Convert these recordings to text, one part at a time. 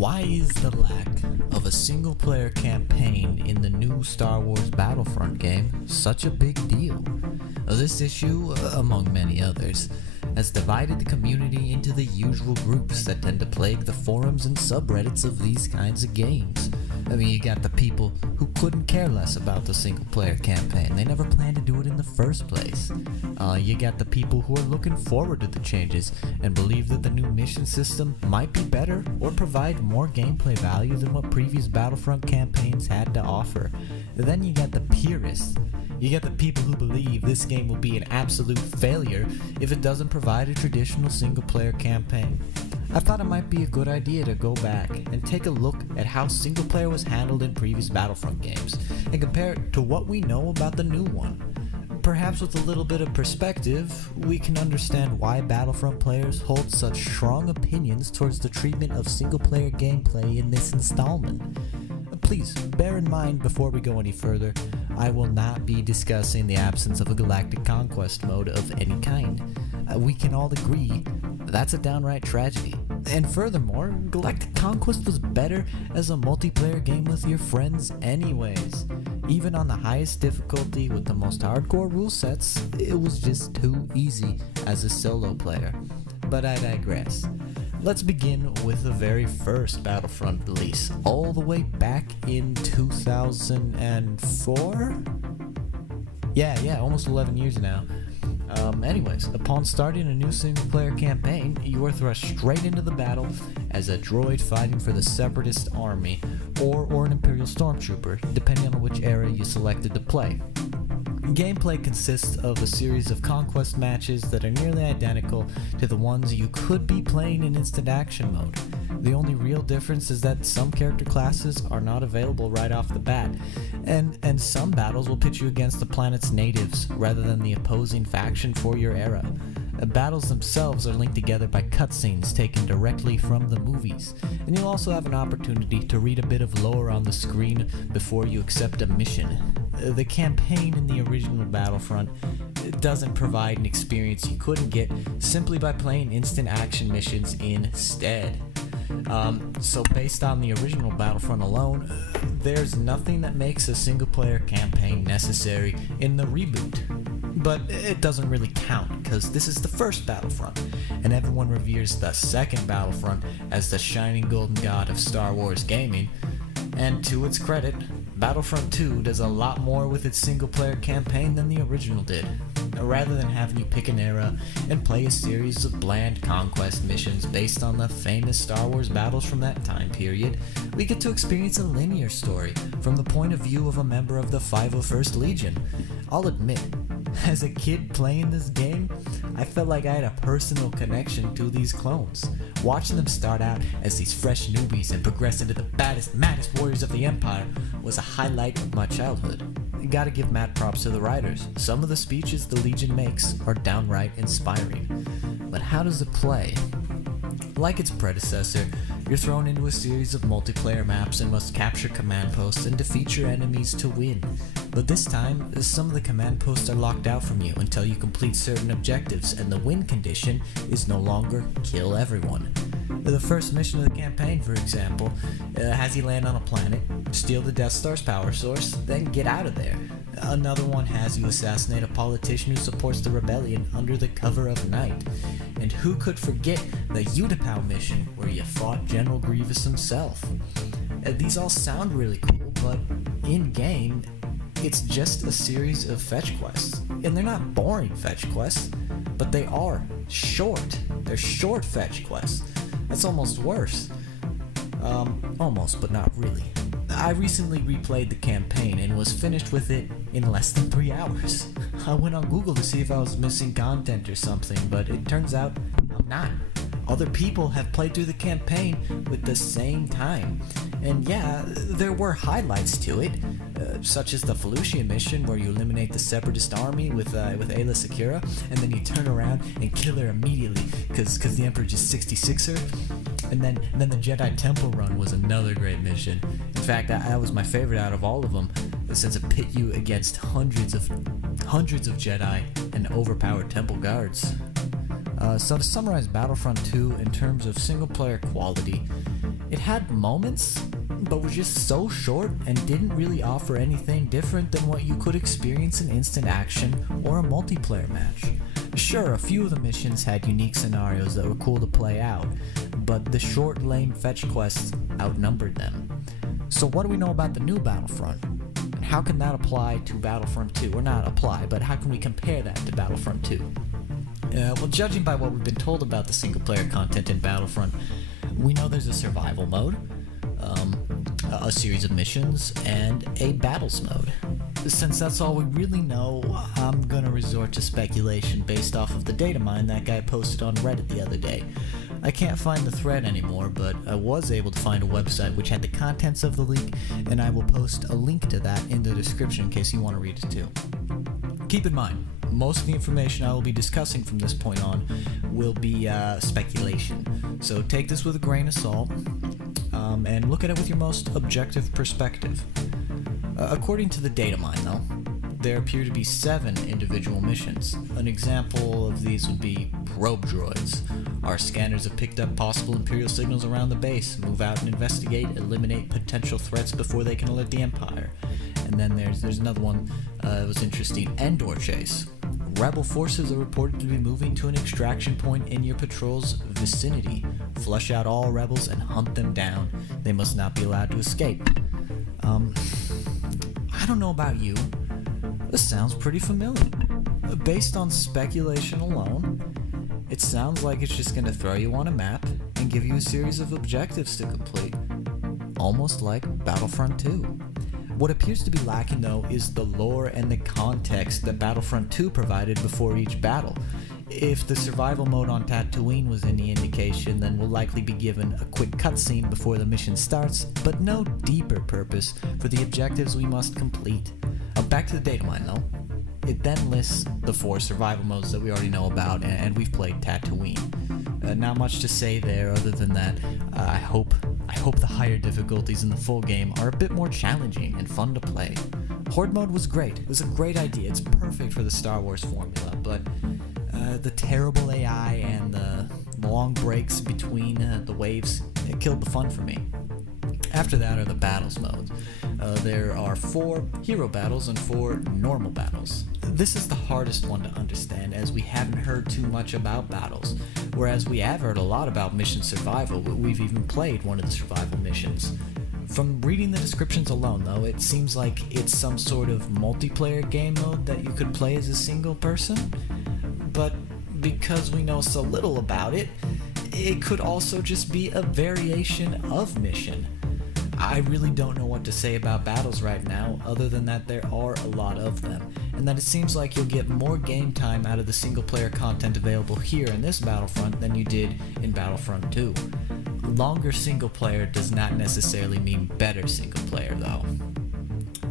Why is the lack of a single-player campaign in the new Star Wars Battlefront game such a big deal? This issue, among many others, has divided the community into the usual groups that tend to plague the forums and subreddits of these kinds of games. I mean, you got the people who couldn't care less about the single-player campaign. They never planned to do it in the first place. You got the people who are looking forward to the changes and believe that the new mission system might be better or provide more gameplay value than what previous Battlefront campaigns had to offer. Then you got the purists. You get the people who believe this game will be an absolute failure if it doesn't provide a traditional single-player campaign. I thought it might be a good idea to go back and take a look at how single-player was handled in previous Battlefront games and compare it to what we know about the new one. Perhaps with a little bit of perspective, we can understand why Battlefront players hold such strong opinions towards the treatment of single-player gameplay in this installment. Please bear in mind before we go any further, I will not be discussing the absence of a galactic conquest mode of any kind. We can all agree that's a downright tragedy. And furthermore, Galactic Conquest was better as a multiplayer game with your friends anyways. Even on the highest difficulty with the most hardcore rule sets, it was just too easy as a solo player. But I digress. Let's begin with the very first Battlefront release, all the way back in 2004? Yeah, almost 11 years now. Anyways, upon starting a new single-player campaign, you are thrust straight into the battle as a droid fighting for the Separatist army, or an Imperial Stormtrooper, depending on which era you selected to play. Gameplay consists of a series of conquest matches that are nearly identical to the ones you could be playing in instant action mode. The only real difference is that some character classes are not available right off the bat, and some battles will pit you against the planet's natives rather than the opposing faction for your era. Battles themselves are linked together by cutscenes taken directly from the movies, and you'll also have an opportunity to read a bit of lore on the screen before you accept a mission. The campaign in the original Battlefront doesn't provide an experience you couldn't get simply by playing instant action missions instead. So based on the original Battlefront alone, there's nothing that makes a single-player campaign necessary in the reboot. But it doesn't really count, because this is the first Battlefront, and everyone reveres the second Battlefront as the shining golden god of Star Wars gaming. And to its credit, Battlefront 2 does a lot more with its single-player campaign than the original did. Rather than having you pick an era and play a series of bland conquest missions based on the famous Star Wars battles from that time period, we get to experience a linear story from the point of view of a member of the 501st Legion. I'll admit, as a kid playing this game, I felt like I had a personal connection to these clones. Watching them start out as these fresh newbies and progress into the baddest, maddest warriors of the Empire was a highlight of my childhood. You gotta give mad props to the writers. Some of the speeches the Legion makes are downright inspiring. But how does it play? Like its predecessor, you're thrown into a series of multiplayer maps and must capture command posts and defeat your enemies to win. But this time, some of the command posts are locked out from you until you complete certain objectives, and the win condition is no longer kill everyone. The first mission of the campaign, for example, has you land on a planet, steal the Death Star's power source, then get out of there. Another one has you assassinate a politician who supports the rebellion under the cover of night. And who could forget the Utapau mission where you fought General Grievous himself? These all sound really cool, but in-game, it's just a series of fetch quests. And they're not boring fetch quests, but they are short. They're short fetch quests. That's almost worse. Almost, but not really. I recently replayed the campaign and was finished with it in less than 3 hours. I went on Google to see if I was missing content or something, but it turns out I'm not. Other people have played through the campaign with the same time. And yeah, there were highlights to it, such as the Felucia mission where you eliminate the Separatist army with Ayla Secura, and then you turn around and kill her immediately, because the Emperor just 66 her. And then the Jedi Temple run was another great mission. In fact, that was my favorite out of all of them, since it pit you against hundreds of Jedi and overpowered Temple guards. So to summarize Battlefront 2 in terms of single-player quality, It had moments, but was just so short and didn't really offer anything different than what you could experience in instant action or a multiplayer match. Sure, a few of the missions had unique scenarios that were cool to play out, but the short, lame fetch quests outnumbered them. So what do we know about the new Battlefront? And how can that apply to Battlefront 2? Or not apply, but how can we compare that to Battlefront 2? Well, judging by what we've been told about the single-player content in Battlefront, we know there's a survival mode, a series of missions, and a battles mode. Since that's all we really know, I'm gonna resort to speculation based off of the data mine that guy posted on Reddit the other day. I can't find the thread anymore, but I was able to find a website which had the contents of the leak, and I will post a link to that in the description in case you want to read it too. Keep in mind, most of the information I will be discussing from this point on will be speculation, so take this with a grain of salt, and look at it with your most objective perspective. According to the data mine, though, there appear to be 7 individual missions. An example of these would be probe droids. Our scanners have picked up possible Imperial signals around the base, move out and investigate, eliminate potential threats before they can alert the Empire. And then there's another one that was interesting, Endor Chase. Rebel forces are reported to be moving to an extraction point in your patrol's vicinity. Flush out all rebels and hunt them down. They must not be allowed to escape. I don't know about you. This sounds pretty familiar. Based on speculation alone, it sounds like it's just going to throw you on a map and give you a series of objectives to complete. Almost like Battlefront 2. What appears to be lacking, though, is the lore and the context that Battlefront 2 provided before each battle. If the survival mode on Tatooine was any indication, then we'll likely be given a quick cutscene before the mission starts, but no deeper purpose for the objectives we must complete. Back to the data mine, though. It then lists the 4 survival modes that we already know about, and we've played Tatooine. Not much to say there other than that I hope the higher difficulties in the full game are a bit more challenging and fun to play. Horde mode was great. It was a great idea. It's perfect for the Star Wars formula, but the terrible AI and the long breaks between the waves, it killed the fun for me. After that are the battles modes. There are 4 hero battles and 4 normal battles. This is the hardest one to understand as we haven't heard too much about battles, whereas we have heard a lot about mission survival. We've even played one of the survival missions. From reading the descriptions alone, though, it seems like it's some sort of multiplayer game mode that you could play as a single person, but because we know so little about it, it could also just be a variation of mission. I really don't know what to say about battles right now, other than that there are a lot of them, and that it seems like you'll get more game time out of the single-player content available here in this Battlefront than you did in Battlefront 2. Longer single-player does not necessarily mean better single-player, though.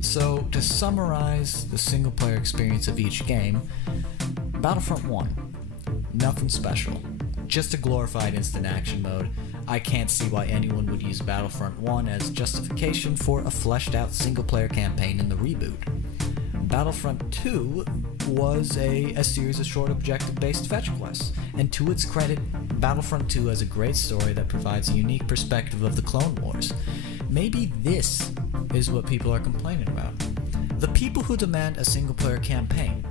So, to summarize the single-player experience of each game, Battlefront 1, nothing special. Just a glorified instant action mode. I can't see why anyone would use Battlefront 1 as justification for a fleshed out single-player campaign in the reboot. Battlefront 2 was a series of short objective-based fetch quests, and to its credit, Battlefront 2 has a great story that provides a unique perspective of the Clone Wars. Maybe this is what people are complaining about. The people who demand a single-player campaign.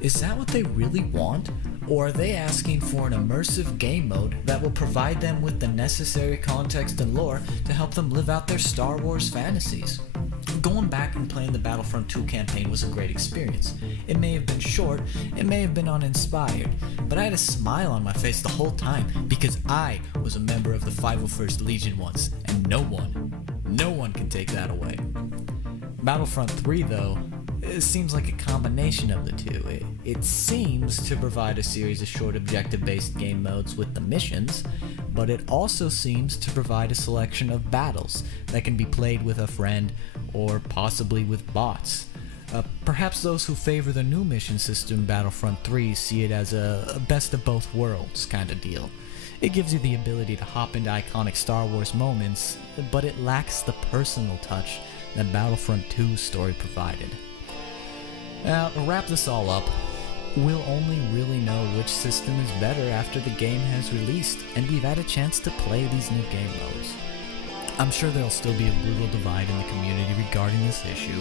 Is that what they really want? Or are they asking for an immersive game mode that will provide them with the necessary context and lore to help them live out their Star Wars fantasies? Going back and playing the Battlefront 2 campaign was a great experience. It may have been short, it may have been uninspired, but I had a smile on my face the whole time because I was a member of the 501st Legion once, and no one can take that away. Battlefront 3, though, it seems like a combination of the two. It seems to provide a series of short objective-based game modes with the missions, but it also seems to provide a selection of battles that can be played with a friend or possibly with bots. Perhaps those who favor the new mission system in Battlefront 3 see it as a best of both worlds kind of deal. It gives you the ability to hop into iconic Star Wars moments, but it lacks the personal touch that Battlefront 2's story provided. Now, to wrap this all up, we'll only really know which system is better after the game has released and we've had a chance to play these new game modes. I'm sure there'll still be a brutal divide in the community regarding this issue,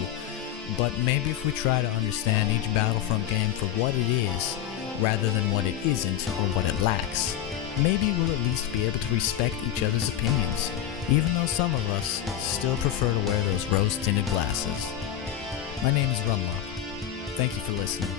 but maybe if we try to understand each Battlefront game for what it is, rather than what it isn't or what it lacks, maybe we'll at least be able to respect each other's opinions, even though some of us still prefer to wear those rose-tinted glasses. My name is Rumlock. Thank you for listening.